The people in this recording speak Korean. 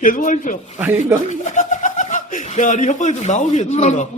계속 하십시오. 아닌가? 야, 네 협박이 좀 나오게 해주라.